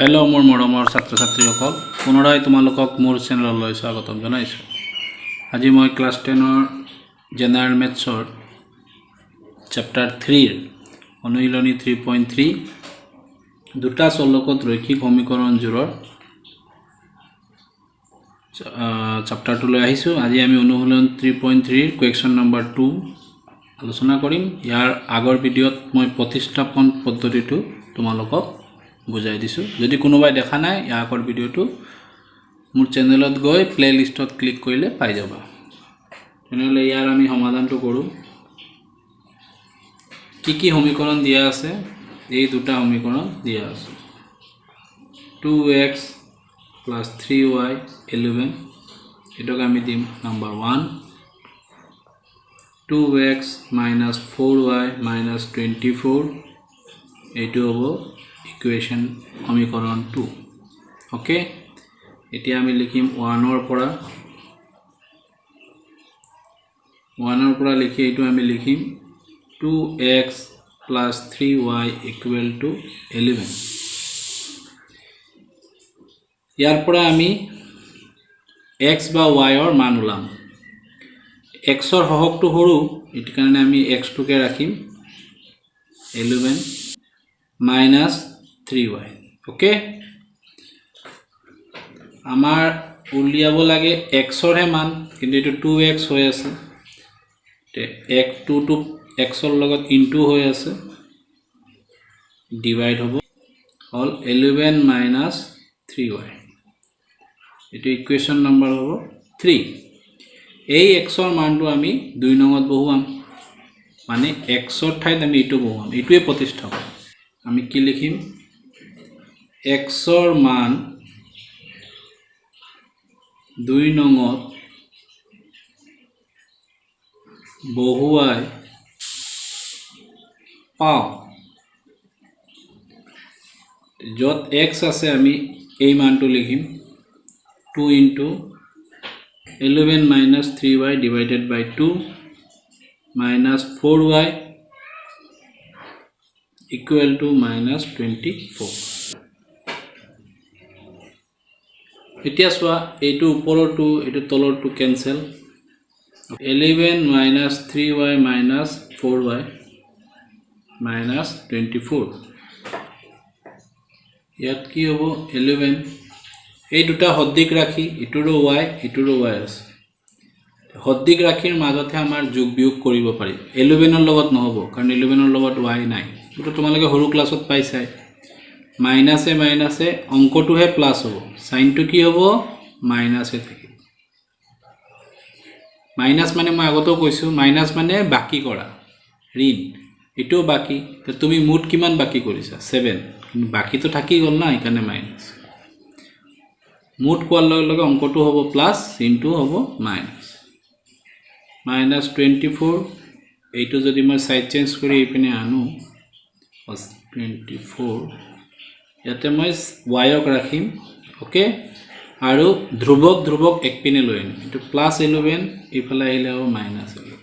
Hello मोर मरমৰ ছাত্ৰ ছাত্ৰীসকল পুনৰাই তোমালোকক মোৰ চেনেললৈ স্বাগতম জনাইছো। আজি মই ক্লাস 10ৰ জেনাৰেল মেথছৰ চেপ্টাৰ 3 অনুশীলনী 3.3 দুটা চলকত ৰৈখিক সমীকৰণ জোৰৰ চেপ্টাৰটো লৈ আহিছো। আজি আমি অনুশীলন 3.3 কোৱেশ্চন নম্বৰ 2 আলোচনা কৰিম। ইয়াৰ আগৰ ভিডিঅ'ত মই প্ৰতিস্থাপন পদ্ধতিটো তোমালোকক বুজাই দিছো। যদি কোনোবাই দেখা নাই ইয়াৰ আগৰ ভিডিঅ'টো মোৰ চেনেলত গৈ প্লেলিষ্টত ক্লিক কৰিলে পাই যাবা। তেনেহলে ইয়াৰ আমি সমাধানটো কৰো। কি সমীকৰণ দিয়া আছে? এই দুটা সমীকৰণ দিয়া আছে। 2x plus 3y 11 এটাকে আমি দিম number 1, 2x minus 4y minus 24 এইটো হ'ব ইকুৱেশ্যন সমীকৰণ 2। ওকে, এতিয়া আমি লিখিম 1ৰ পৰা লিখি এইটো আমি লিখিম 2x plus 3y equal to 11। ইয়াৰ পৰা আমি x বা y ৰ মান উলাম। x ৰ হহকটো হৰু, এটি কাৰণে আমি x টোকে ৰাখিম 11 minus 3y। ওকে, আমাৰ উলিয়াব লাগে x ৰ মান, কিন্তু এটো 2x হৈ আছে। তে x2 টো x ৰ লগত ইনটু হৈ আছে, ডিভাইড হ'ব হল 11 minus 3y। এটো ইকুৱেশ্যন নম্বৰ হ'ব 3। এই x ৰ মানটো আমি 2 নংত বহুৱাম, মানে x ৰ ঠাইত আমি ইটো বহুৱাম। ইটোৱে প্ৰতিস্থাপন। আমি কি লিখিম? x ৰ মান 2 নংত বহুৱাই পাও। যত x আছে আমি এই মানটো লিখিম 2 into 11 minus 3y divided by 2 minus 4y equal to minus 24। এতিয়া সোয়া এইটো উপৰটো এইটো তলৰটো cancel. 11 minus 3y minus 4y minus 24। ইয়াত কি হ'ব 11, এই দুটা হদ্দিক ৰাখি ইটোৰো y ইটোৰো y আছে। হদ্দিক ৰাখিৰ মাজতে আমাৰ যোগ বিয়োগ কৰিব পাৰি। 11 ৰ লগত নহব, কাৰণ 11 ৰ লগত y নাই। এটো তোমালোকে সৰু ক্লাছত পাইছাই। মাইনাসে মাইনাসে অঙ্কটোহে প্লাস হ'ব, সাইনটো কি হ'ব মাইনাসে থাকিব। মাইনাস মানে মই আগতেও কৈছো, মাইনাস মানে বাকি কৰা ঋণ। এটো বাকি, তো তুমি মুঠ কিমান বাকি কৰিছা 7, কিন্তু বাকি তো থাকি গল না, এখানে মাইনাস। মুঠ কোৱাৰ লগে অঙ্কটো হ'ব প্লাস, চিনটো হ'ব মাইনাস। মাইনাস 24, এইটো যদি মই সাইড চেঞ্জ কৰি এইপিনে আনো 24, ইয়াতে মই y ক ৰাখিম। ওকে, আৰু ধ্ৰুৱক একপিনে লৈ আনিম। এটো প্লাস 11 ইফালে আহিলে হ'ব মাইনাস 11।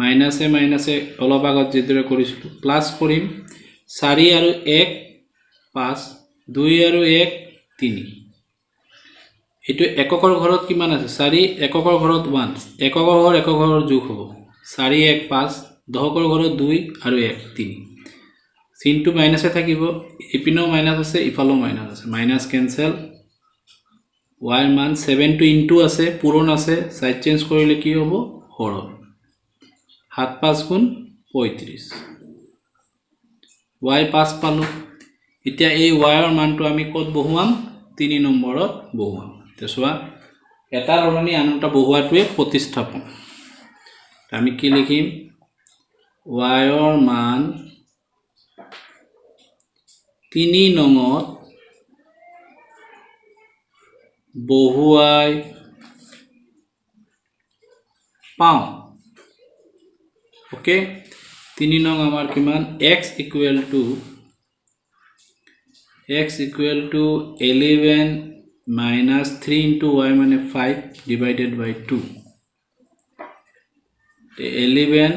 মাইনাসে মাইনাসে অলপ আগত যেদৰে কৰিছিলো প্লাস কৰিম। 4 আৰু 1 5, 2 আৰু 1 3। এটো এককৰ ঘৰত কিমান আছে? 4 এককৰ ঘৰত 1, এককৰ ঘৰৰ যোগ হ'ব 4 1 5, দহকৰ ঘৰত 2 আৰু 1 3। চিনটো মাইনাসে থাকিব, ইপিনেও মাইনাস আছে ইফালেও মাইনাস আছে, মাইনাস ক্যান্সেল। y মান 7 টো ইনটু আছে, পূৰণ আছে, সাইড চেঞ্জ কৰিলে কি হ'ব হৰণ। 7 5 গুণ 35, y 5 পালো। এতিয়া এই y ৰ মানটো আমি কত বহুৱাম? 3 নম্বৰত বহুৱাম। তেছোৱা এটা সলনি আনটা বহুৱাটোৱে প্ৰতিস্থাপন। আমি কি লিখিম? y ৰ মান 3 নংত বহুৱাই পাও। ওকে, 3 নং আমাৰ কিমান? x equal to 11 minus 3 into y মানে 5 divided by 2। 11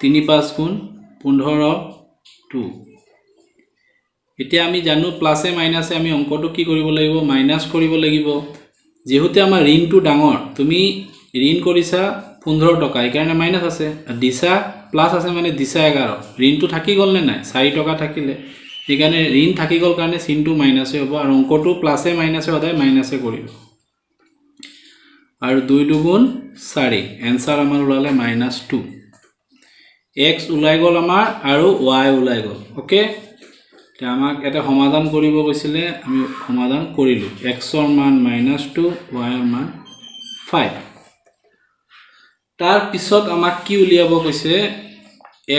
3 5 গুণ 15, 2 এতিয়া আমি জানো প্লাসে মাইনাসে আমি অঙ্কটো কি কৰিব লাগিব মাইনাস কৰিব লাগিব যেহেতু আমাৰ ঋণটো ডাঙৰ তুমি ঋণ কৰিছা 15 টকা এই কাৰণে মাইনাস আছে দিশা প্লাস আছে মানে দিশা 11 ঋণটো থাকি গল নে নাই 4 টকা থাকিলে এই কাৰণে ঋণ থাকি গল কাৰণে চিনটো মাইনাসে হ'ব আৰু অঙ্কটো প্লাসে মাইনাসে সদায় মাইনাসে কৰিব আৰু 2 দুগুণ 4 এনসাৰ আমাৰ ওলালে -2 x ওলাই গল আমাৰ আৰু y ওলাই গল ওকে তে আমাক এটা সমাধান কৰিব কৈছিলে আমি সমাধান কৰিলো x ৰ মান -2 y ৰ মান 5 তাৰ পিছত আমাক কি উলিয়াব কৈছে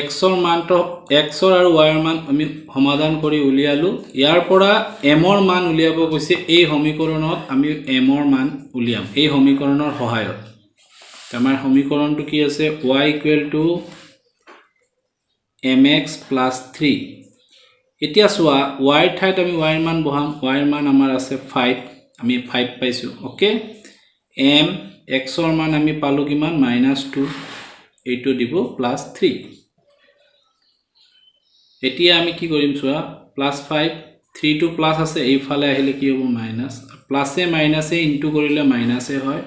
x ৰ মানটো x ৰ আৰু y ৰ মান আমি সমাধান কৰি উলিয়ালো ইয়াৰ পৰা m ৰ মান উলিয়াব কৈছে এই সমীকৰণত আমি m ৰ মান উলিয়াম এই সমীকৰণৰ সহায়ত আমাৰ সমীকৰণটো কি আছে y mx + 3 এতিয়া চোৱা y ঠাইত আমি y ৰ মান বহাম y ৰ মান আমাৰ আছে 5 আমি 5 পাইছো ওকে m x ৰ মান আমি পালো কিমান -2 এইটো দিব +3 এতিয়া আমি কি কৰিম চোৱা +5 3 টো প্লাস আছে এইফালে আহিলে কি হ'ব মাইনাস প্লাসে মাইনাসে ইনটু কৰিলে মাইনাসে হয়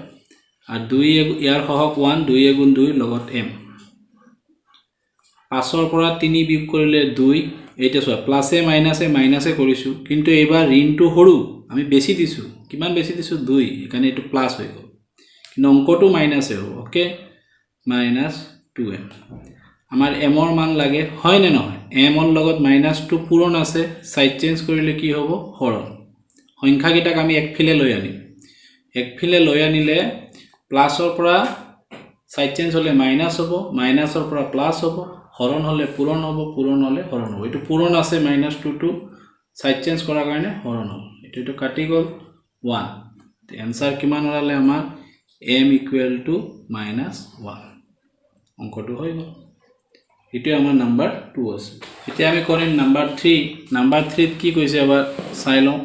আৰু 2 ইয়াৰ সহক 1 2 গুণ 2 লগত m 5 ৰ পৰা 3 বিয়োগ কৰিলে 2 এইটা চোৱা প্লাসে মাইনাসে কৰিছো কিন্তু এইবাৰ ঋণটো হৰু আমি বেছি দিছো কিমান বেছি দিছো 2 এখানে এটো প্লাস হৈ গল কিন্তু অঙ্কটো মাইনাসে হ'ব ওকে -2m আমাৰ m ৰ মান লাগে হয় নে নহয় m ৰ লগত -2 পূৰণ আছে সাইড চেঞ্জ কৰিলে কি হ'ব হৰণ সংখ্যা কিটাক আমি একফিলে লৈ আনিম একফিলে লৈ আনিলে প্লাসৰ পৰা সাইড চেঞ্জ হলে মাইনাস হ'ব মাইনাসৰ পৰা প্লাস হ'ব হৰণ হলে পূৰণ হ'ব পূৰণ হলে হৰণ হ'ব এটো পূৰণ আছে -2 টো সাইড চেঞ্জ কৰাৰ কাৰণে হৰণ হ'ব এটো কাটি গল 1 তে आंसर কিমান ওলালে আমাৰ m = -1 অঙ্কটো হৈ গল এটো আমাৰ নাম্বাৰ 2 আছে এতিয়া আমি কৰিম নাম্বাৰ 3 নাম্বাৰ 3 কি কৈছে এবাৰ চাই লওঁ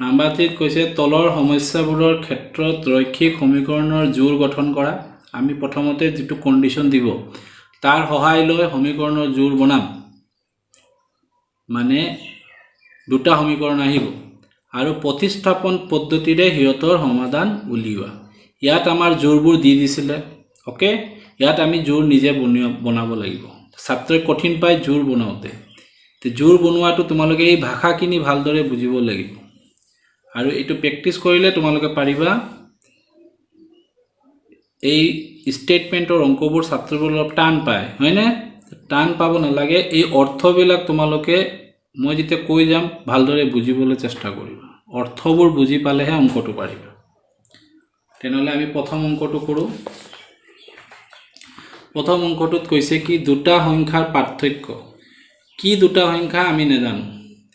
নাম্বাৰ 3 কৈছে তলৰ সমস্যাবোৰৰ ক্ষেত্ৰত ৰৈখিক সমীকৰণৰ জোৰ গঠন কৰা আমি প্ৰথমতে যেটো কন্ডিশন দিব তাৰ সহায় লৈ সমীকৰণৰ জোৰ বনাম মানে দুটা সমীকৰণ আহিব আৰু প্ৰতিস্থাপন পদ্ধতিৰে হিয়তৰ সমাধান উলিওৱা ইয়াত আমাৰ জোৰবোৰ দি দিছিলে ওকে ইয়াত আমি জোৰ নিজে বনাব লাগিব ছাত্ৰই কঠিন পায় জোৰ বনাওতে তে জোৰ বনোৱাটো তোমালোকে এই ভাষাখিনি ভালদৰে বুজিব লাগিব আৰু এটো প্ৰেক্টিস কৰিলে তোমালোকে পাৰিবা এই স্টেটমেন্টৰ অঙ্কবোৰ ছাত্ৰবোৰ অলপ টান পায় হয়নে টান পাব নালাগে এই অৰ্থবিলাক তোমালোকে মই যেতে কৈ যাম ভালদৰে বুজিবলৈ চেষ্টা কৰিবা অৰ্থবোৰ বুজি পালেহে অঙ্কটো পাৰিবা তেনেহলে আমি প্ৰথম অঙ্কটো কৰো প্ৰথম অঙ্কটোত কৈছে কি দুটা সংখ্যাৰ পাৰ্থক্য কি দুটা সংখ্যা আমি নাজানো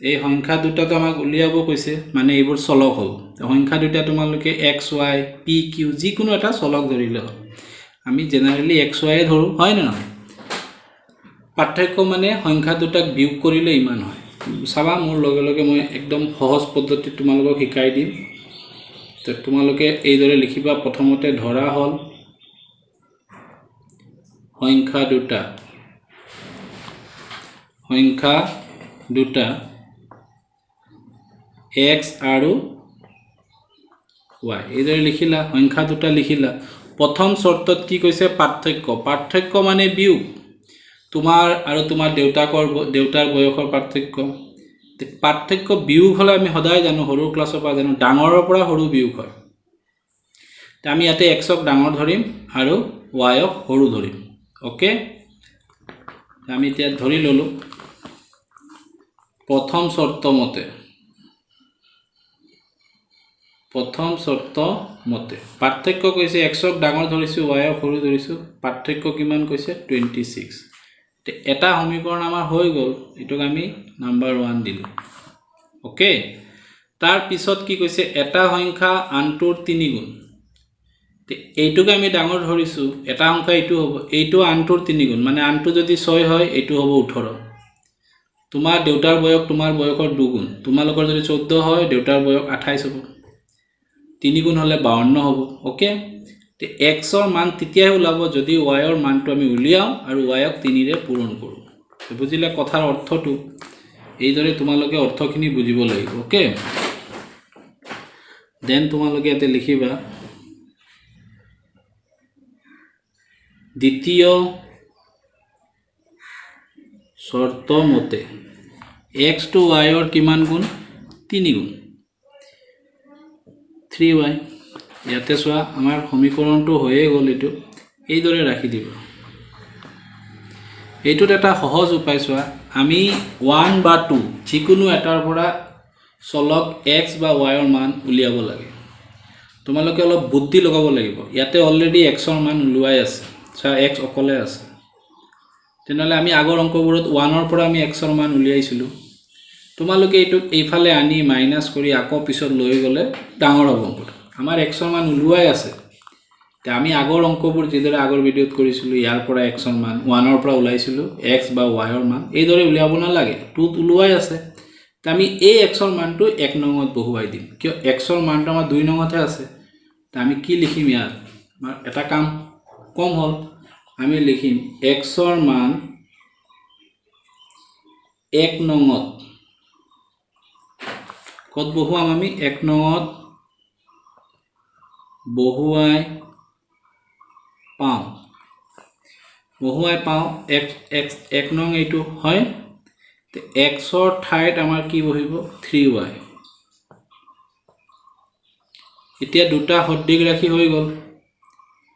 এই সংখ্যা দুটাটো আমাক উলিয়াব কৈছে মানে এইবোৰ চলক হ'ব সংখ্যা দুটা তোমালোকে x y p q যিকোনো এটা চলক ধৰিলে হ'ল আমি জেনাৰেলি x y ধৰো হয় না পাৰ্থক্য মানে সংখ্যা দুটাক বিয়োগ কৰিলে ইমান হয় চাবা মোৰ লগে লগে মই একদম সহজ পদ্ধতি তোমালোকক শিকাই দিম তো তোমালোকে এই দৰে লিখিবা প্ৰথমতে ধৰা হ'ল সংখ্যা দুটা x আৰু y এই দৰে লিখিলা সংখ্যা দুটা লিখিলা প্ৰথম শৰ্তত কি কৈছে পাৰ্থক্য মানে বিয়োগ তোমাৰ আৰু তোমাৰ দেউতাৰ বয়সৰ পাৰ্থক্য বিয়োগ হলে আমি সদায় জানো সৰু ক্লাছৰ পৰা জানো ডাঙৰৰ পৰা সৰু বিয়োগ হয় তে আমি ইয়াতে x ক ডাঙৰ ধৰিম আৰু y ক সৰু ধৰিম ওকে আমি এতিয়া ধৰি ললো প্ৰথম শৰ্ত মতে পাৰ্থক্য কৈছে x ক ডাঙৰ ধৰিছো y ক সৰু ধৰিছো পাৰ্থক্য কিমান কৈছে 26 তে এটা সমীকৰণ আমাৰ হৈ গল এটোক আমি নাম্বাৰ 1 দিলো ওকে তাৰ পিছত কি কৈছে এটা সংখ্যা আনটোৰ 3 গুণ তে এইটোক আমি ডাঙৰ ধৰিছো এটা সংখ্যা এইটো হ'ব এইটো আনটোৰ 3 গুণ মানে আনটো যদি 6 হয় এইটো হ'ব 18 তোমাৰ দেউতাৰ বয়স তোমাৰ বয়সৰ 2 গুণ তোমালোকৰ যদি 14 হয় দেউতাৰ বয়স 28 হ'ব 3 গুণ হলে 52 হ'ব ওকে তে x ৰ মান তেতিয়াই ওলাব যদি y ৰ মানটো আমি উলিয়াও আৰু y ক 3 ৰে পূৰণ কৰো বুজিলে কথাৰ অৰ্থটো এইদৰে তোমালোকে অৰ্থখিনি বুজিব লাগিব ওকে দেন তোমালোকে ইয়াতে লিখিবা দ্বিতীয় শর্ত মতে x to y or কিমান গুণ 3 গুণ 3y ইয়াতে চোৱা আমাৰ সমীকৰণটো হৈয়ে গ'ল এটো এইদৰে ৰাখি দিব এইটোত এটা সহজ উপায় চোৱা আমি 1 বা 2 যিকোনো এটাৰ পৰা চলক x বা y ৰ মান উলিয়াব লাগে তোমালোকে অলপ বুদ্ধি লগাব লাগিব ইয়াতে অলৰেডি x ৰ মান উলিয়াই আছে চা x অকলে আছে তেনেহলে আমি আগৰ অংকবোৰত 1 ৰ পৰা আমি x ৰ মান উলিয়াইছিলো তোমালোকে এইটো এইফালে আনি মাইনাস কৰি আকৌ পিছত লৈ গলে ডাঙৰ হ'ব অংকটো আমাৰ x ৰ মান উলিয়াই আছে তে আমি আগৰ অংকবোৰ যিদৰে আগৰ ভিডিঅত কৰিছিলো ইয়াৰ পৰা x ৰ মান 1 ৰ পৰা উলাইছিলো x বা y ৰ মান এইদৰে উলিয়াব না লাগে 2 উলিয়াই আছে তে আমি এই x ৰ মানটো 1 নংত বহুৱাই দিম কিয় x ৰ মানটো আমাৰ 2 নংতে আছে তে আমি কি লিখিম ইয়াত এটা কাম কম হল আমি লিখিম x ৰ মান 1 নংত কত বহুৱাম আমি 1 নংত বহুৱাই পাও x নং এইটো হয় তে x ৰ ঠাইত আমাৰ কি বহিব 3y এতিয়া দুটা সদৃশ ৰাখি হৈ গল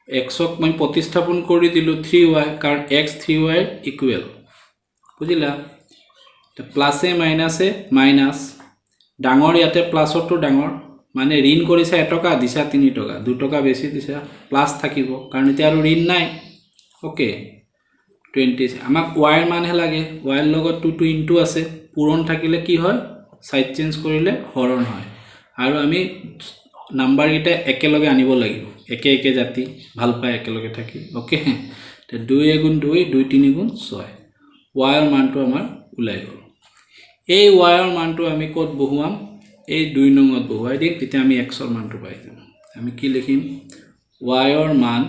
x ক মই প্ৰতিস্থাপন কৰি দিলো 3y কাৰণ x 3y ইকুৱেল বুজিলা তে প্লাসে মাইনাসে মাইনাস ডাঙৰ ইয়াতে প্লাসৰটো ডাঙৰ মানে ঋণ কৰিছে 1 টকা দিছা 3 টকা 2 টকা বেছি দিছা প্লাস থাকিব কাৰণ এতিয়া আৰু ঋণ নাই ওকে 20 আমাক y ৰ মান হে লাগে y ৰ লগত 2 ইনটু আছে পূৰণ থাকিলে কি হয় সাইড চেঞ্জ কৰিলে হৰণ হয় আৰু আমি নাম্বাৰ গিটা একেলগে আনিব লাগিব একে একে জাতি ভাল পায় একেলগে থাকি ওকে তে 2 গুণ 2 2 3 গুণ 6 y ৰ মানটো আমাৰ উলাই গল এই y ৰ মানটো আমি কত বহুৱাম এই 2 নংত বহুৱাই দিম তেতিয়া আমি x ৰ মানটো পাই যাম আমি কি লিখিম y ৰ মান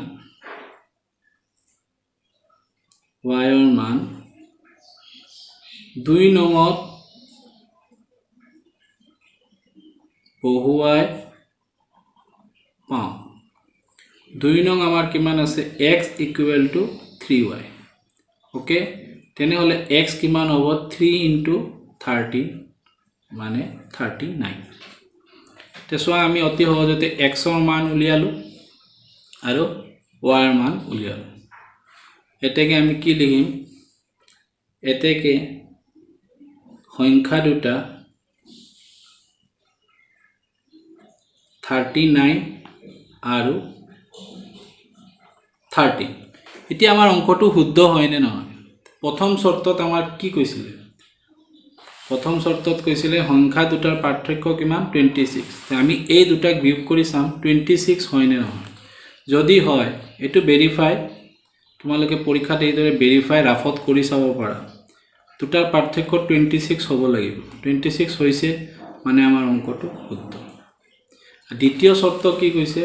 2 নংত বহুৱাই পাও 2 নং আমাৰ কিমান আছে x equal to 3y okay তেনেহলে x কিমান হ'ব 3 ইনটু 30 মানে 39 তে সোয়া আমি অতি সহজতে x ৰ মান উলিয়ালো আৰু y ৰ মান উলিয়ালো এতেকে আমি কি লিখিম এতেকে সংখ্যা দুটা 39 আৰু 30 এতিয়া আমাৰ অংকটো শুদ্ধ হয় নে নহয় প্ৰথম শৰ্তত আমাৰ কি কৈছিল প্ৰথম শৰ্তত কৈছিলে সংখ্যা দুটাৰ পাৰ্থক্য কিমান 26 আমি এই দুটাক বিয়োগ কৰি চাম 26 হয় নে নহয় যদি হয় এটো ভেৰিফাই তোমালোকে পৰীক্ষাত এইদৰে ভেৰিফাই ৰাফত কৰি চাব পাৰা দুটাৰ পাৰ্থক্য 26 হ'ব লাগিব 26 হৈছে মানে আমাৰ অংকটো শুদ্ধ দ্বিতীয় শৰ্ত কি কৈছে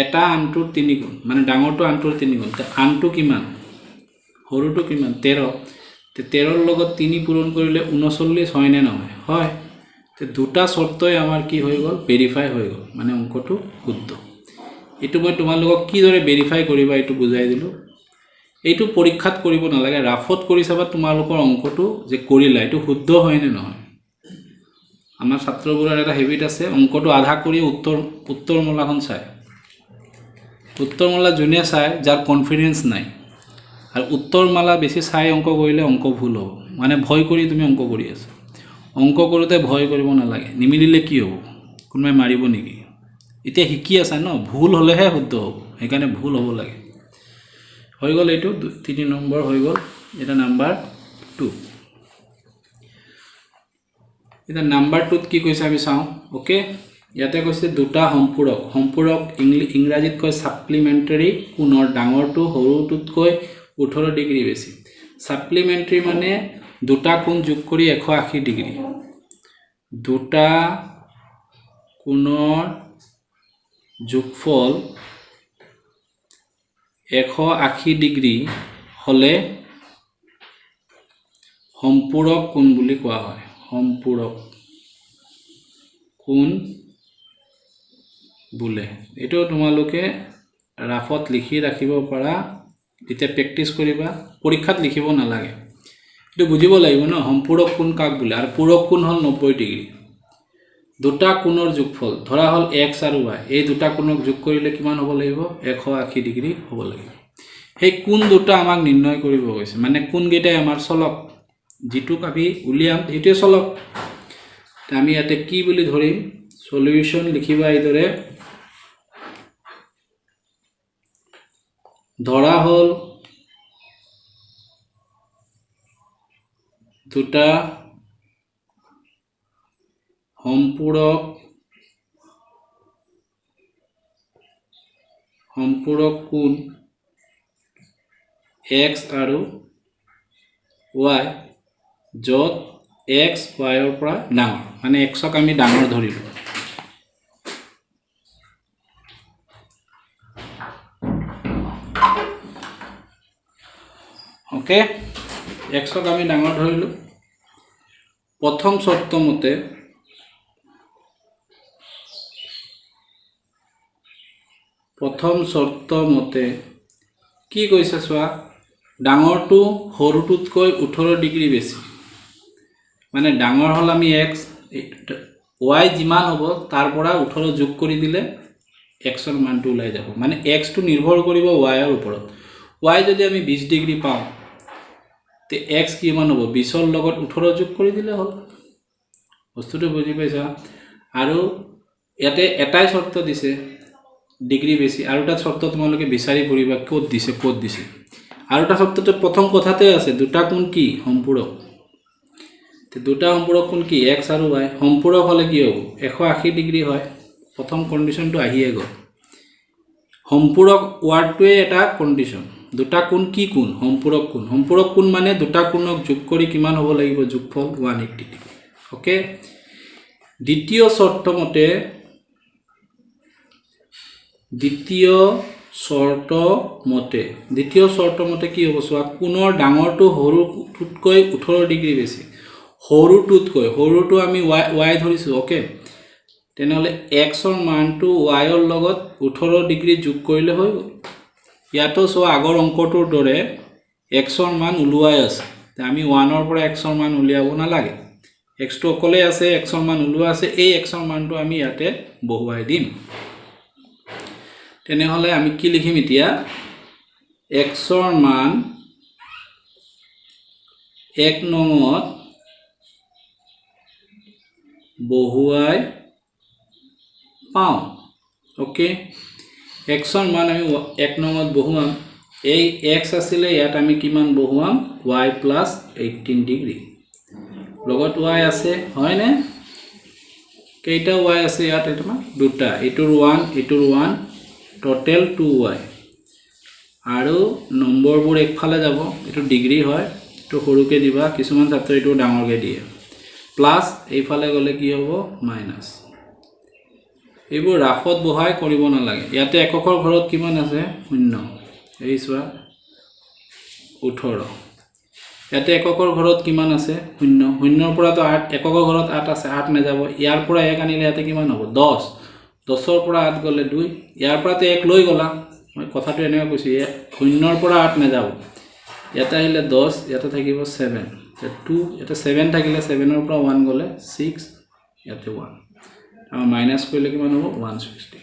এটা আনটোৰ 3 গুণ মানে ডাঙৰটো আনটোৰ 3 গুণ তে আনটো কিমান সৰুটো কিমান 13 তে 13 ৰ লগত 3 পূৰণ কৰিলে 39 হয় নে নহয় হয় তে দুটা শৰ্তই আমাৰ কি হৈ গল ভেৰিফাই হৈ গল মানে অংকটো শুদ্ধ এটো মই তোমালোকক কি দৰে ভেৰিফাই কৰিবা এটো বুজাই দিলো এইটো পৰীক্ষাত কৰিব নালাগে ৰাফত কৰি চাবা তোমালোকৰ অংকটো যে কৰিলা এটো শুদ্ধ হয় নে নহয় আমাৰ ছাত্ৰবোৰৰ এটা হেবিট আছে অংকটো আধা কৰি উত্তৰ মলাখন চাই উত্তৰ মলা জুনিয়া চাই যাৰ কনফিডেন্স নাই আৰু উত্তৰ মালা বেছি চাই অংক কৰিলে অংক ভুল হ'ব মানে ভয় কৰি তুমি অংক কৰি আছা অংক কৰোতে ভয় কৰিব নালাগে নিমিলিলে কি হ'ব কোনবাই মাৰিব নেকি এতিয়া শিকি আছা ন ভুল হলেহে শুদ্ধ হ'ব সেইকাৰণে ভুল হ'ব লাগে হৈ গল এইটো 3 নম্বৰ হৈ গল এটা নাম্বাৰ 2 এটা নাম্বাৰ 2 কি কৈছে আমি চাও ওকে ইয়াতে কৈছে দুটা সম্পূৰক ইংৰাজীত কয় সাপ্লিমেন্টাৰী কোণৰ ডাঙৰটো সৰুটোতকৈ 18 ডিগ্ৰী বেছি সাপ্লিমেন্টাৰী মানে দুটা কোণ যোগ কৰি 180 ডিগ্ৰী দুটা কোণৰ যোগফল 180 ডিগ্ৰী হলে সম্পূৰক কোণ বুলি কোৱা হয় সম্পূৰক কোণ বোলে এটো তোমালোকে ৰাফত লিখি ৰাখিব পাৰা যেতিয়া প্ৰেক্টিস কৰিবা পৰীক্ষাত লিখিব নালাগে এটো বুজিব লাগিব ন সম্পূৰক কোণ কাক বোলে আৰু পূৰক কোণ হল 90 ডিগ্ৰী দুটা কোণৰ যোগফল ধৰা হল x আৰু y এই দুটা কোণক যোগ কৰিলে কিমান হ'ব লাগিব 180 ডিগ্ৰী হ'ব লাগিব সেই কোণ দুটা আমাক নিৰ্ণয় কৰিব গৈছে মানে কোণ গেটা আমাৰ চলক যেটুক আমি উলিয়াম হেটে চলক আমি ইয়াতে কি বুলি ধৰিম সলিউশন লিখিবা এইদৰে ধৰা হল দুটা সম্পূৰক কোণ x আৰু y যত x y ৰ পৰা ডাঙৰ মানে x ক আমি ডাঙৰ ধৰিলো ওকে x ক আমি ডাঙৰ ধৰিলো প্ৰথম শৰ্ত মতে কি কৈছে চোৱা ডাঙৰটো সৰুটোতকৈ 18 ডিগ্ৰী বেছি মানে ডাঙৰ হল আমি x y যিমান হ'ব তাৰ পৰা 18 যোগ কৰি দিলে x ৰ মানটো ওলাই যাব মানে x টো নিৰ্ভৰ কৰিব y ৰ ওপৰত y যদি আমি 20 ডিগ্ৰী পাওঁ তে x কিমান হ'ব 20 ৰ লগত 18 যোগ কৰি দিলে হল বস্তুটো বুজি পাইছা আৰু ইয়াতে এটাই শৰ্ত দিছে ডিগ্ৰী বেছি আৰু এটা শৰ্ত তোমালোকে বিচাৰি ফুৰিবা ক'ত দিছে আৰু এটা শৰ্ততে প্ৰথম কথাতে আছে দুটা কোণ কি সম্পূৰক তে দুটা সম্পূৰক কোণ কি x আৰু y সম্পূৰক হলে কি হ'ব 180 ডিগ্ৰী হয় প্ৰথম কন্ডিশনটো আহিয়ে গ'ল সম্পূৰক ওয়াৰ্ডটোৱে এটা কন্ডিশন দুটা কোণ কি কোণ সম্পূৰক কোণ মানে দুটা কোণক যোগ কৰি কিমান হ'ব লাগিব যোগফল 180 ডিগ্ৰী ওকে দ্বিতীয় শৰ্ত মতে কি হ'ব সোৱা কোণৰ ডাঙৰটো সৰুটোতকৈ 18 ডিগ্ৰী বেছি সৰুটো আমি y ধৰিছো ওকে তেনেহলে x ৰ মানটো y ৰ লগত 18 ডিগ্ৰী যোগ কৰিলে হৈ গ'ল ইয়াতো সোৱা আগৰ অংকটোৰ দৰে x ৰ মান উলুৱাই আছে আমি 1 ৰ পৰা x ৰ মান উলিয়াব নালাগে x টো অকলে আছে x ৰ মান উলুৱা আছে এই x ৰ মানটো আমি ইয়াতে বহুৱাই দিম তেনেহলে আমি কি লিখিম এতিয়া x ৰ মান 1 নঙত বহুৱাই পাওঁ ওকে x ৰ মান আমি 1 নঙত বহুৱাম এই x আছিল ইয়াত আমি কিমান বহুৱাম y + 18 ডিগ্ৰী লগত y আছে হয় নে কেইটা y আছে ইয়াত এটা দুটা এটোৰ 1 total 2y আৰু নম্বৰবোৰ একফালে যাব এটো ডিগ্ৰী হয় তো সৰুকে দিবা কিছুমান ছাত্ৰ এটো ডাঙৰকে দিয়ে প্লাস এইফালে গলে কি হ'ব মাইনাস এইবোৰ ৰাফত বহাই কৰিব নালাগে ইয়াতে এককৰ ঘৰত কিমান আছে 0 এই চোৱা 18 ইয়াতে এককৰ ঘৰত কিমান আছে 0 ৰ পৰা তো 8 এককৰ ঘৰত 8 আছে 8 না যাব ইয়াৰ পৰা 1 আনিলে ইয়াতে কিমান হ'ব 10 10 ৰ পৰা 8 গলে 2 ইয়াৰ পৰা তে 1 লৈ গলা মই কথাটো এনেকৈ কৈছি 0 ৰ পৰা 8 না যাব ইয়াতে আহিলে 10 ইয়াতে থাকিব 7 2 ইয়াতে 7 থাকিলে 7 ৰ পৰা 1 গলে 6 ইয়াতে 1 আৰু মাইনাস কৰিলে কিমান হ'ব 160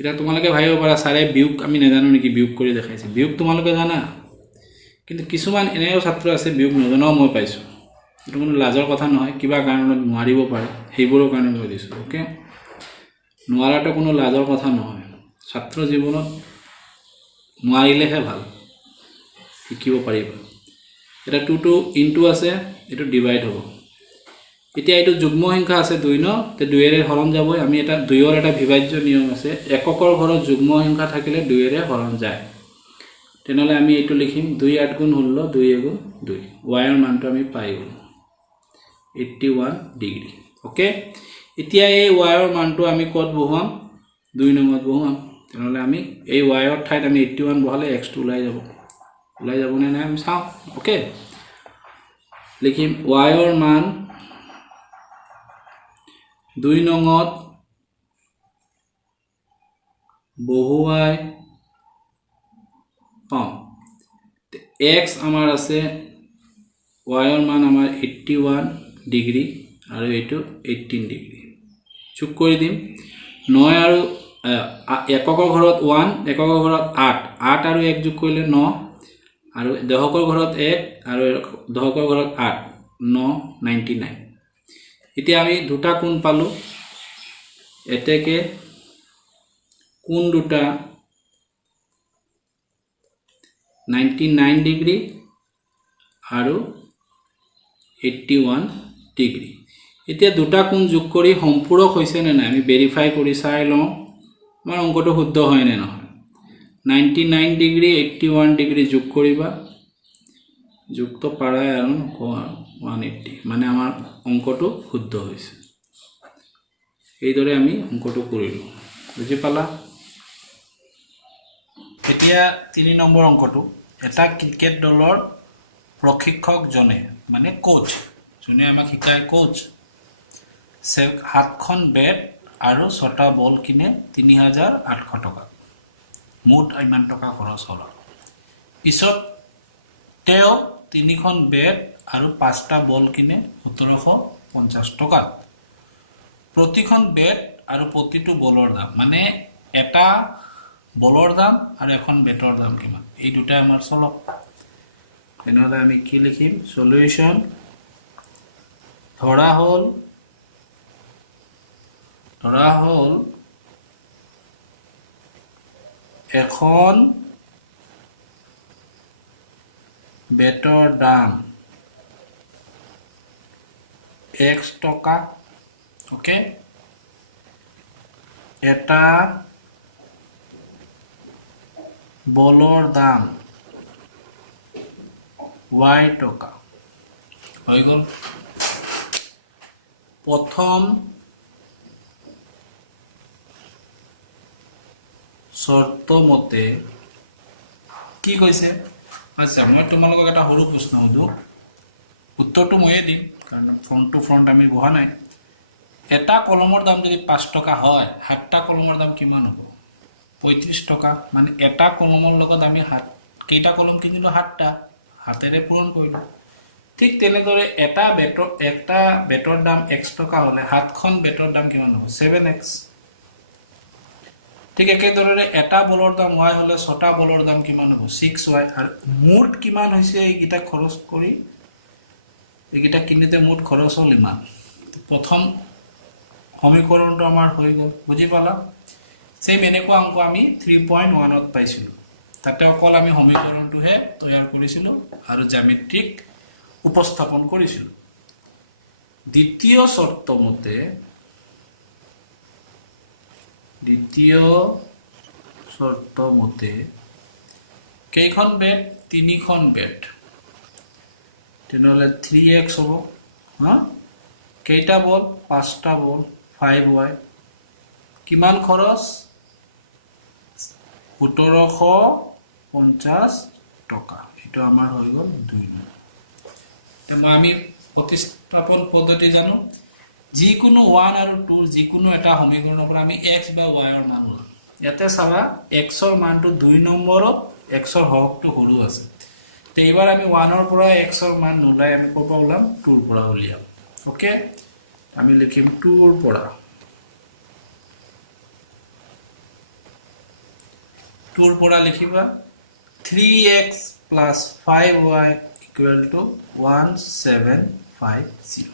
এটা তোমালোকে ভাইব পাৰা সাৰে বিয়োগ আমি নাজানো নেকি বিয়োগ কৰি দেখাইছে বিয়োগ তোমালোকে জানা কিন্তু কিছুমান এনেও ছাত্ৰ আছে বিয়োগ নজনাও মই পাইছো এটো কোনো লাজৰ কথা নহয় কিবা কাৰণত নোৱাৰিব পাৰে হেইবোৰৰ কাৰণে মই দিছো ওকে নোৱাৰাটো কোনো লাজৰ কথা নহয় ছাত্ৰ জীৱনত নোৱাৰিলেহে ভাল শিকিব পাৰিব এটা 2 to into আছে এটো ডিভাইড হ'ব এতিয়া এটো যুগ্ম সংখ্যা আছে 2 ন তে 2 এৰে হৰণ যাব আমি এটা 2 ৰ এটা বিভাজ্য নিয়ম আছে এককৰ ঘৰত যুগ্ম সংখ্যা থাকিলে 2 এৰে হৰণ যায় তেনেহলে আমি এটো লিখিম 2 8 গুণ হল 2 গুণ 2 y ৰ মানটো আমি পাই গ'ল 81 ডিগ্ৰী ওকে এতিয়া এই y ৰ মানটো আমি কত বহুৱাম 2 নঙত বহুৱাম তেনেহলে আমি এই y ৰ ঠাইত আমি 81 বহালে x টো ওলাই যাব নে নাই আমি চাও ওকে লিখিম yৰ মান 2 নঙত বহুৱাই পাম x আমাৰ আছে yৰ মান আমাৰ 81 ডিগ্ৰী আৰু এটো 18 ডিগ্ৰী যোগ কৰি দিম 9 আৰু এককৰ ঘৰত 1 এককৰ ঘৰত 8 8 আৰু 1 যোগ কৰিলে 9 আৰু দহকৰ ঘৰত 1 আৰু দহকৰ ঘৰত 8 9 99 এতিয়া আমি দুটা কোণ পালো এতেকে কোণ দুটা 99 ডিগ্ৰী আৰু 81 ডিগ্ৰী এতিয়া দুটা কোণ যোগ কৰি সম্পূৰক হৈছে নে নাই আমি ভেৰিফাই কৰি চাই লওঁ আমাৰ অংকটো শুদ্ধ হয় নে নহয় 99 ডিগ্ৰী 81 ডিগ্ৰী যোগ কৰিবা যোগটো পাৰাই আৰু 180 মানে আমাৰ অংকটো শুদ্ধ হৈছে এইদৰে আমি অংকটো কৰিলো বুজি পালা এতিয়া 3 নম্বৰ অংকটো এটা ক্ৰিকেট দলৰ প্ৰশিক্ষক জনে মানে কোচ জনে আমাক শিকায় কোচ 7খন বেট আৰু 6টা বল কিনে 3800 টকা মুঠ ইমান টকা খৰচ হ'ল পিছত তেও 3খন বেট আৰু 5টা বল কিনে 1750 টকা প্ৰতিখন বেট আৰু প্ৰতিটো বলৰ দাম মানে এটা বলৰ দাম আৰু এখন বেটৰ দাম কিমান এই দুটা আমাৰ চলক তেনেহলে আমি কি লিখিম সলিউশন ধৰা হল এখন বেটৰ দাম x টকা ওকে এটা বলৰ দাম y টকা হৈ গল প্ৰথম শৰ্ত মতে কি কৈছে আচ্ছা মই তোমালোকক এটা সৰু প্ৰশ্ন সুধো উত্তৰটো ময়ে দিম কাৰণ ফ্ৰন্ট টু ফ্ৰন্ট আমি বহা নাই এটা কলমৰ দাম যদি 5 টকা হয় 7টা কলমৰ দাম কিমান হ'ব 35 টকা মানে এটা কলমৰ লগত আমি কেইটা কলম কিনিলো 7টা হাতেৰে পূৰণ কৰিলো ঠিক তেনেদৰে এটা বেটৰ দাম x টকা হলে 7খন বেটৰ দাম কিমান হ'ব 7x ঠিক একেদৰে এটা বলৰ দাম y হলে 6টা বলৰ দাম কিমান হ'ব 6y আৰু মুঠ কিমান হৈছে এইকিটা খৰচ কৰি এইকিটা কিনিতে মুঠ খৰচ হ'ল ইমান প্ৰথম সমীকৰণটো আমাৰ হৈ গ'ল বুজি পালা সেম এনেকুৱা অংক আমি 3.1 ত পাইছিলো তাতে অকল আমি সমীকৰণটোহে তৈয়াৰ কৰিছিলো আৰু জ্যামিতিক উপস্থাপন কৰিছিলো দ্বিতীয় শর্ত মতে কেইখন বেট 3খন বেট তেনেহলে 3x হ'ব হা কেইটা বল 5টা বল 5y কিমান খৰচ 1750 টকা এটা আমাৰ হৈ গ'ল 2 তেমন আমি প্ৰতিস্থাপন পদ্ধতি জানো যিকোনো 1 আৰু 2 যিকোনো এটা সমীকৰণৰ পৰা আমি x বা y ৰ মান লম ইয়াতে চাবা x ৰ মানটো 2 নম্বৰত x ৰ হৰকটো সৰু আছে তে এবাৰ আমি 1 ৰ পৰা x ৰ মান নোলাই আমি ক'ব ওলাম 2 ৰ পৰা উলিয়াম ওকে আমি লিখিম 2 ৰ পৰা 2 ৰ পৰা লিখিবা 3x plus 5y equal to 1750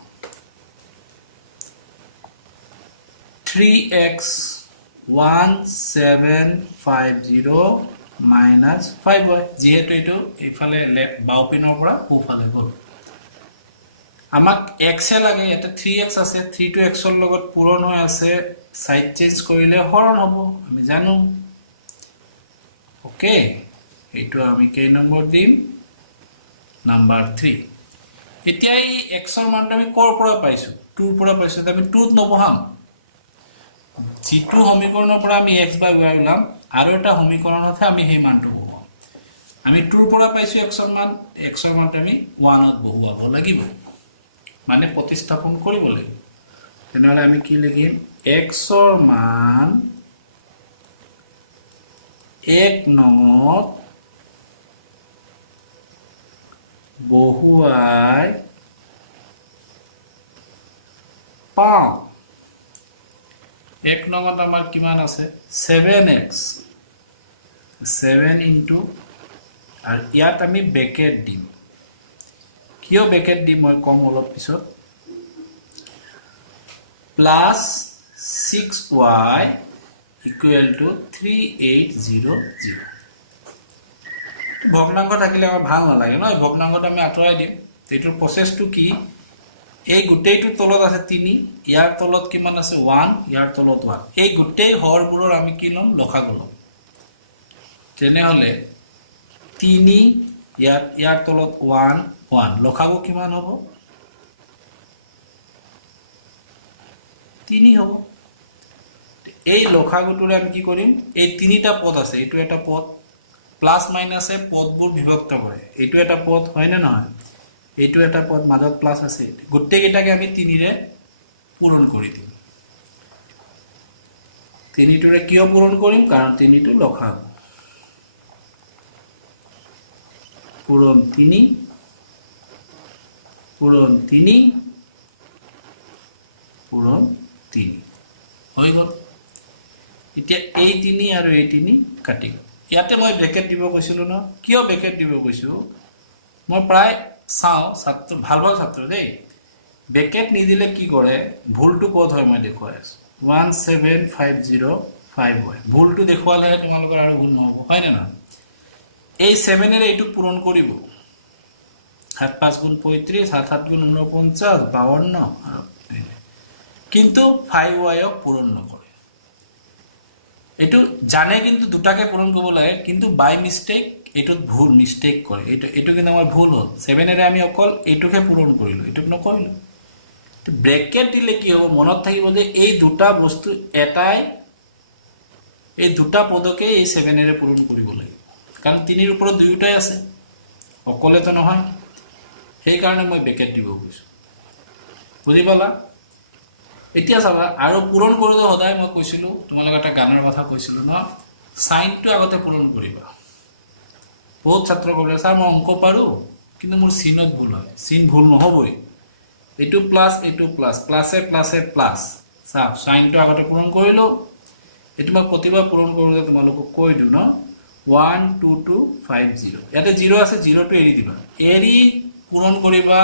3x 1750 minus 5y যেহেতু এটো ইফালে বাও পিনৰ পৰা ওফালে গল আমাক x এ লাগে এটা 3x আছে 3 টো x ৰ লগত পূৰণ হৈ আছে সাইড চেঞ্জ কৰিলে হৰণ হ'ব আমি জানো ওকে এইটো আমি কেই নম্বৰ দিম নাম্বাৰ 3 এতিয়া এই x ৰ মানটো আমি কৰ পৰা পাইছো 2 ৰ পৰা পাইছো আমি 2 ত নবহাম যিটো সমীকৰণৰ পৰা আমি x বা y উলাম আৰু এটা সমীকৰণতহে আমি সেই মানটো পাব আমি 2 পৰা পাইছো x ৰ মানটো আমি 1 ত বহুৱাব লাগিব মানে প্ৰতিস্থাপন কৰিব লাগিব তেনেহলে আমি কি লিখিম x ৰ মান 1 নংত বহুৱাই পাওঁ 1 নংত আমাৰ কিমান আছে 7x 7 into আৰ ইয়াত আমি ব্ৰেকেট দিম কিয় ব্ৰেকেট দিম মই কম অলপ পিছত প্লাস 6y equal to 3800 ভগ্নাংশ থাকিলে আমাৰ ভাল নালাগে ন ভগ্নাংশটো আমি আঁতৰাই দিম এইটোৰ প্ৰসেসটো কি এই গোটেইটো তলত আছে 3 ইয়াৰ তলত কিমান আছে 1 ইয়াৰ তলত 1 এই গোটেই হৰবোৰৰ আমি কি লম লসাগু লম তেনেহলে 3 ইয়াৰ তলত 1 1 লসাগু কিমান হ'ব 3 হ'ব এই লসাগুটোৰে আমি কি কৰিম এই তিনিটা পদ আছে এইটো এটা পদ প্লাস মাইনাসে পদবোৰ বিভক্ত কৰে এইটো এটা পদ হয় না নহয় এইটো এটা পদ মাজত প্লাস আছে গোটেই কেইটাকে আমি 3 ৰে পূৰণ কৰি দিম 3 টোৰে কিয় পূৰণ কৰিম কাৰণ 3 টো লসাগু পূৰণ 3 পূৰণ 3 পূৰণ 3 হৈ গ'ল এতিয়া এই 3 আৰু এই 3 কাটি গ'ল ইয়াতে মই ব্ৰেকেট দিব কৈছিলো ন কিয় ব্ৰেকেট দিব কৈছো মই প্ৰায় চাও ছাত্ৰ ভাল ছাত্ৰ দেই ব্ৰেকেট নিদিলে কি কৰে ভুলটো ক'ত হয় মই দেখুৱাই আছো 17505 হয় ভুলটো দেখুৱালে তোমালোকৰ আৰু ভুল নহব হয় না না এই 7 এৰে এইটো পূৰণ কৰিব 7 5 গুণ 35 7 7 গুণ 49 52 কিন্তু 5y ক পূৰণ নকৰে এটো জানে কিন্তু দুটাকে পূৰণ কৰিব লাগে কিন্তু বাই মিস্টেক এটো ভুল মিস্টেক কৰে এটো কিন্তু আমাৰ ভুল হ'ল 7 এৰে আমি অকল এটোকে পূৰণ কৰিলো এটো নকৰিলো তো ব্ৰেকেট দিলে কি হ'ব মনত থাকিব যে এই দুটা বস্তু এটাই এই দুটা পদকে এই 7 এৰে পূৰণ কৰিব লাগে কাৰণ 3 ৰ ওপৰত দুইটাই আছে অকলে তো নহয় সেই কাৰণে মই ব্ৰেকেট দিব কৈছো বুজি পালা এতিয়া চাবা আৰু পূৰণ কৰোতে সদায় মই কৈছিলো তোমালোক এটা গানৰ কথা কৈছিলো ন সাইনটো আগতে পূৰণ কৰিবা বহুত ছাত্ৰ কলে স্যাৰ মই অংক পাৰো কিন্তু মোৰ চিনত ভুল হয় চিন ভুল নহবই এটো প্লাস প্লাসে প্লাসে প্লাস সা সাইনটো আগতে পূৰণ কৰিলো এটো মই প্ৰতিবাৰ পূৰণ কৰোতে তোমালোক কৈ দিও ন 12250 ইয়াতে 0 আছে 0 টো এৰি দিবা এৰি পূৰণ কৰিবা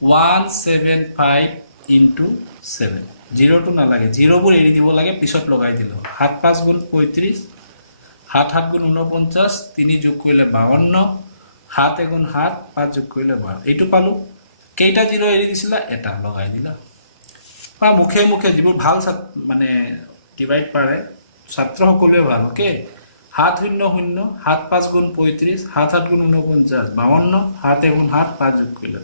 175 into 7 0 টো না লাগে 0 বোৰ এৰি দিব লাগে পিছত লগাই দিলো 7 5 গুণ 35 7 7 গুণ 49 3 যোগ কৰিলে 52 7 গুণ 7 5 যোগ কৰিলে 12 এইটো পালো কেইটা 0 এৰি দিছিলা এটা লগাই দিলা বা মুখে মুখে যিবোৰ ভাল মানে ডিভাইড পাৰে ছাত্ৰ সকলোৱে ভাল ওকে 7 0 0 7 5 গুণ 35 7 7 গুণ 49 52 7 গুণ 7 5 যোগ কৰিলে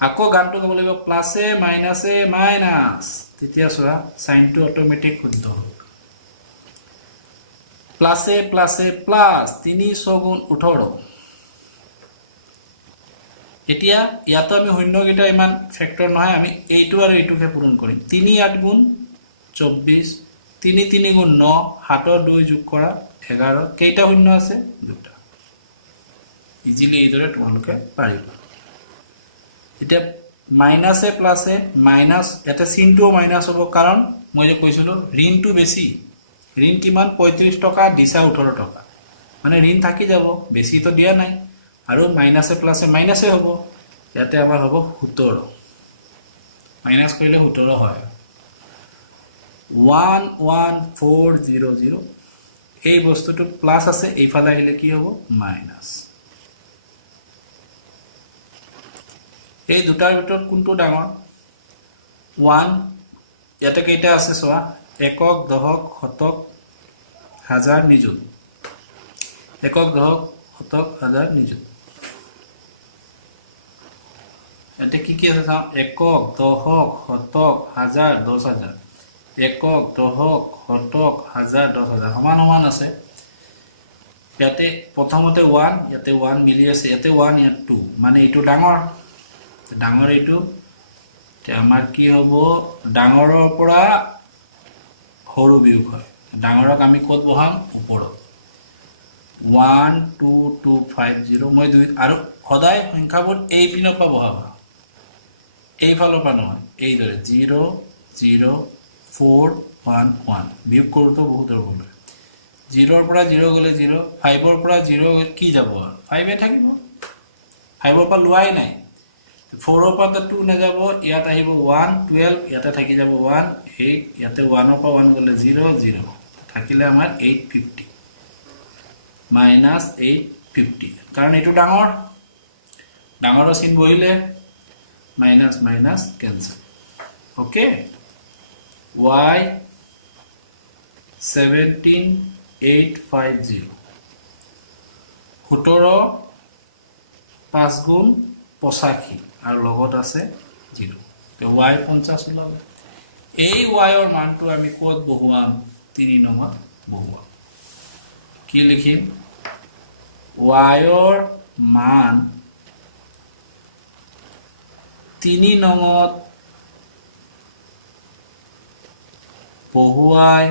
আকৌ গানটো ক'ব লাগিব প্লাসে মাইনাসে মাইনাস তেতিয়া চোৱা সাইনটো অটোমেটিক শুদ্ধ হ'ব প্লাসে প্লাসে প্লাস 3 6 গুণ 18 এতিয়া ইয়াতো আমি শূন্য গিটা ইমান ফ্যাক্টৰ নহয় আমি এইটো আৰু এইটোকে পূৰণ কৰিম 3 8 গুণ 24 3 3 গুণ 9 7 2 যোগ কৰা 11 কেইটা শূন্য আছে দুটা ইজিলি এইদৰে তোমালোকে পাৰিবা এটা মাইনাসে প্লাসে মাইনাস এটা চিনটো মাইনাস হ'ব কাৰণ মই যে কৈছিলো ঋণটো বেছি ঋণ কিমান 35 টকা দিছা 18 টকা মানে ঋণ থাকি যাব বেছি তো দিয়া নাই আৰু মাইনাসে প্লাসে মাইনাসে হ'ব ইয়াতে আমাৰ হ'ব 17 মাইনাস কৰিলে 17 হয় 11400 এই বস্তুটো প্লাস আছে এইফালে আহিলে কি হ'ব মাইনাস এই দুটাৰ ভিতৰত কোনটো ডাঙৰ 1 ইয়াতে কেইটা আছে চোৱা একক দহক শতক হাজাৰ নিযুত একক দহক শতক হাজাৰ নিযুত ইয়াতে কি আছে চাও একক দহক শতক হাজাৰ 10000 একক দহক শতক হাজাৰ 10000 সমান সমান আছে ইয়াতে প্ৰথমতে 1 ইয়াতে 1 মিলি আছে ইয়াতে 1 ইয়াত 2 মানে এইটো ডাঙৰ ডাঙৰ এইটো তে আমাৰ কি হ'ব ডাঙৰৰ পৰা সৰু বিয়োগ হয় ডাঙৰক আমি ক'ত বহাম ওপৰত 1 2 2 5 0 মই দুই আৰু সদায় সংখ্যাবোৰ এই পিনৰ পৰা বহাবা এই ফালৰ পৰা নহয় এই দৰে 0 0 4 1 1 বিয়োগ কৰোঁতে বহুত ৰ'ব 0 পৰা 0 গ'লে 0 5 পৰা 0 কি যাব 5 থাকিব 5 পৰা লোৱাই নাই 4 পৰা 2 নাযাব ইয়াত আহিব 1 12 ইয়াতে থাকি যাব 1 8 ইয়াতে 1 পৰা 1 গ'লে 0 0 থাকিলে আমাৰ 850 -850 কাৰণ এইটো ডাঙৰ ডাঙৰৰ চিন বহিলে minus minus cancel okay y 17850 17 5 গুণ 85 আৰু লগত আছে 0 তো y 50 ওলালে এই y ৰ মানটো আমি ক'ত বহুৱাম 3 নম্বৰ বহুৱাম কি লিখিম y ৰ মান 3 নম্বৰত বহুৱাই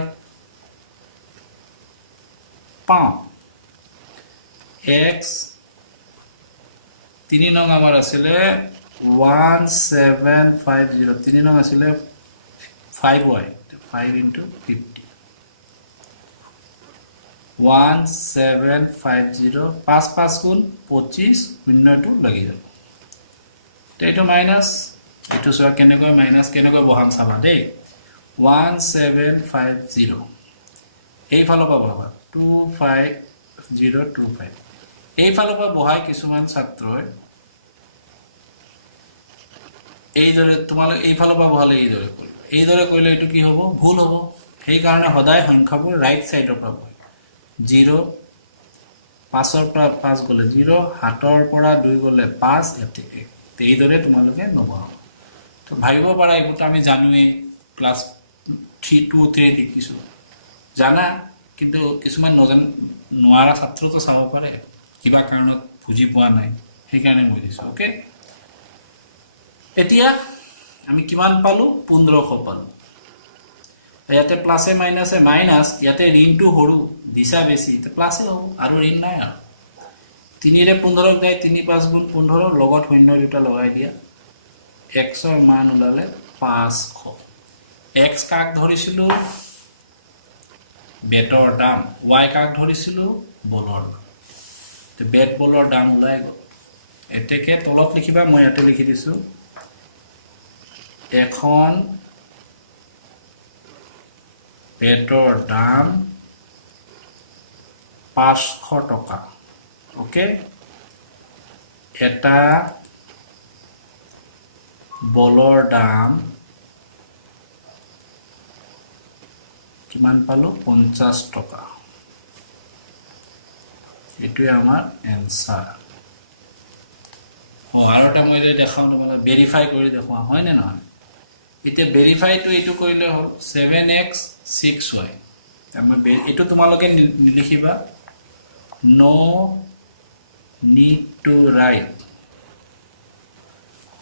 পাওঁ x 3 নং আমাৰ আছিলে 1750 3 নং আছিলে 5y 5 into 50 1750 5 5 গুণ 25 শূন্যটো লাগি যাব এইটো মাইনাস এইটো সব কেনেকৈ মাইনাস কেনেকৈ বহাম চাবা দেই 1750 এই ফালৰ পৰা বহাবা 25025 এই ফালৰ পৰা বহাই কিছুমান ছাত্ৰই এই দৰে তোমালোক এই ফালৰ পৰা বহালে এই দৰে কৰিলে এইটো কি হ'ব ভুল হ'ব সেই কাৰণে সদায় সংখ্যাবোৰ ৰাইট সাইডৰ পৰা বহাই 0 5 ৰ পৰা 5 গলে 0 7 ৰ পৰা 2 গলে 5 এতে 1 এই দৰে তোমালোকে নবহাও তো ভাবিব পাৰা এইটো আমি জানোৱে ক্লাস 3 2 3 দেখিছো জানা কিন্তু কিছুমান নজান নোৱাৰা ছাত্ৰটো চাব পাৰে কিবা কাৰণত বুজি পোৱা নাই সেই কাৰণে মই দিছো ওকে এতিয়া আমি কিমান পালো 1500 পালো ইয়াতে প্লাসে মাইনাসে মাইনাস ইয়াতে ঋণটো হৰু দিশা বেছি তে প্লাসে হ'ব আৰু ঋণ নাই আৰু 3 ৰে 15 ক যায় 3 5 গুণ 15 লগত শূন্য দুটা লগাই দিয়া x ৰ মান ওলালে 500 x কাক ধৰিছিলো বেটৰ দাম y কাক ধৰিছিলো বলৰ তে বেট বলৰ দাম ওলাই গ'ল এতেকে তলত লিখিবা মই ইয়াতে লিখি দিছো এখন বেটৰ দাম 500 টকা ওকে এটা বলৰ দাম কিমান পালো 50 টকা এটোই আমাৰ এনসাৰ ও আৰু এটা মই দেখাম তোমাক ভেৰিফাই কৰি দেখুৱা হয় নে নহয় ইতে ভেৰিফাই তো এটো কৰিলে হ'ল 7x 6y আমাৰ এটো তোমালোকে লিখিবা no need to write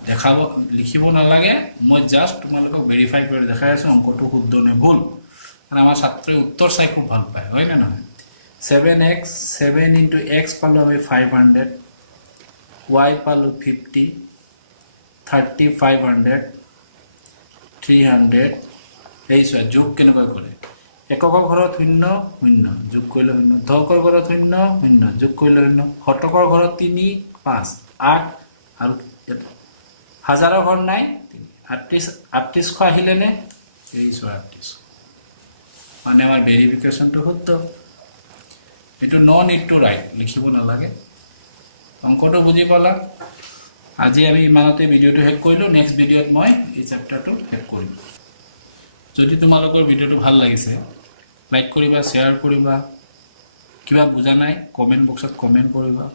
দেখাব লিখিব নালাগে মই জাস্ট তোমালোকক ভেৰিফাই কৰি দেখাই আছো অংকটো শুদ্ধ নে ভুল মানে আমাৰ ছাত্ৰই উত্তৰ চাই খুব ভাল পায় হয় না নহয় 7x 7 into x পালো আমি 500 y পালো 50 30 500 300 এই সব যোগ কেনেকৈ কৰে এককৰ ঘৰত শূন্য শূন্য যোগ কৰিলে শূন্য দহকৰ ঘৰত শূন্য শূন্য যোগ কৰিলে শূন্য শতকৰ ঘৰত 3 5 8 আৰু হাজাৰৰ ঘৰ নাই 38 38 আহিলে নে এই 38 মানে আমাৰ ভেৰিফিকেশনটো শুদ্ধ এটো নো নিড টু রাইট লিখিব নালাগে অংকটো বুজি পালা আজি আমি ইমানতে ভিডিওটো শেষ কৰিলো নেক্সট ভিডিওত মই এই চ্যাপ্টাৰটো শেষ কৰিম যদি তোমালোকৰ ভিডিওটো ভাল লাগিছে লাইক কৰিবা শেয়াৰ কৰিবা কিবা বুজা নাই কমেন্ট বক্সত কমেন্ট কৰিবা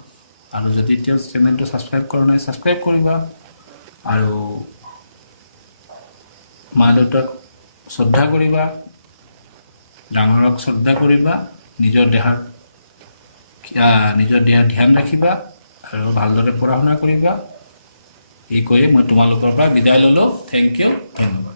আৰু যদি এতিয়া চেনেলটো সাবস্ক্ৰাইব কৰা নাই সাবস্ক্ৰাইব কৰিবা আৰু মা-দেউতাক শ্ৰদ্ধা কৰিবা ডাঙৰক শ্ৰদ্ধা কৰিবা নিজৰ দেহৰ নিজৰ দেহৰ ধ্যান ৰাখিবা আৰু ভালদৰে পঢ়া শুনা কৰিবা। এই কৈয়ে মই তোমালোকৰ পৰা বিদায় ল'লোঁ। থেংক ইউ, ধন্যবাদ।